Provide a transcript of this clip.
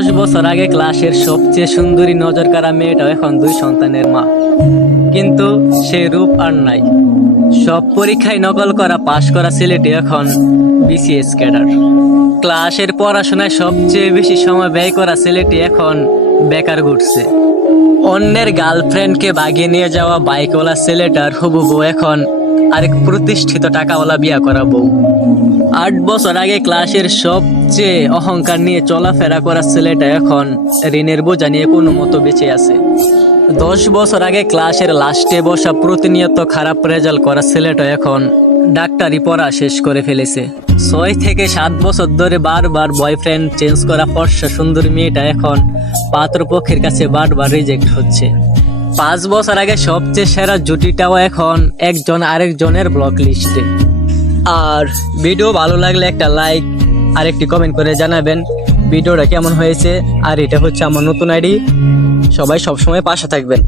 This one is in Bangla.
10 বছর আগে ক্লাসের সবচেয়ে সুন্দরী নজর কাড়া মেয়েটাও এখন 2 সন্তানের মা, কিন্তু সেই রূপ আর নাই। সব পরীক্ষায় নকল করা পাশ করা ছেলেটি এখন বিসিএস ক্যাডার। ক্লাসের পড়াশোনায় সবচেয়ে বেশি সময় ব্যয় করা ছেলেটি এখন বেকার ঘুরছে। অন্যের গার্লফ্রেন্ডকে বাগিয়ে নিয়ে যাওয়া বাইকওয়ালা ছেলেটার হবু বউ এখন আরেক প্রতিষ্ঠিত টাকাওয়ালা বিয়া করা বউ। 8 বছর আগে ক্লাসের সবচেয়ে অহংকার নিয়ে চলাফেরা করা ছেলেটা এখন ঋণের বোঝা নিয়ে কোনো মতো বেঁচে আছে। 10 বছর আগে ক্লাসের লাস্টে বসা প্রতিনিয়ত খারাপ রেজাল্ট করা ছেলেটা এখন ডাক্তারি পড়া শেষ করে ফেলেছে। 6 থেকে 7 বছর ধরে বারবার বয়ফ্রেন্ড চেঞ্জ করা ফর্সা সুন্দরী মেয়েটা এখন পাত্রপক্ষের কাছে বারবার রিজেক্ট হচ্ছে। 5 বছর আগে সবচেয়ে সেরা জুটিটাও এখন একজন আরেকজনের ব্লক লিস্টে। আর ভিডিও ভালো লাগলে একটা লাইক আর একটি কমেন্ট করে জানাবেন ভিডিওটা কেমন হয়েছে। আর এটা হচ্ছে আমার নতুন আইডি, সবাই সবসময় পাশে থাকবেন।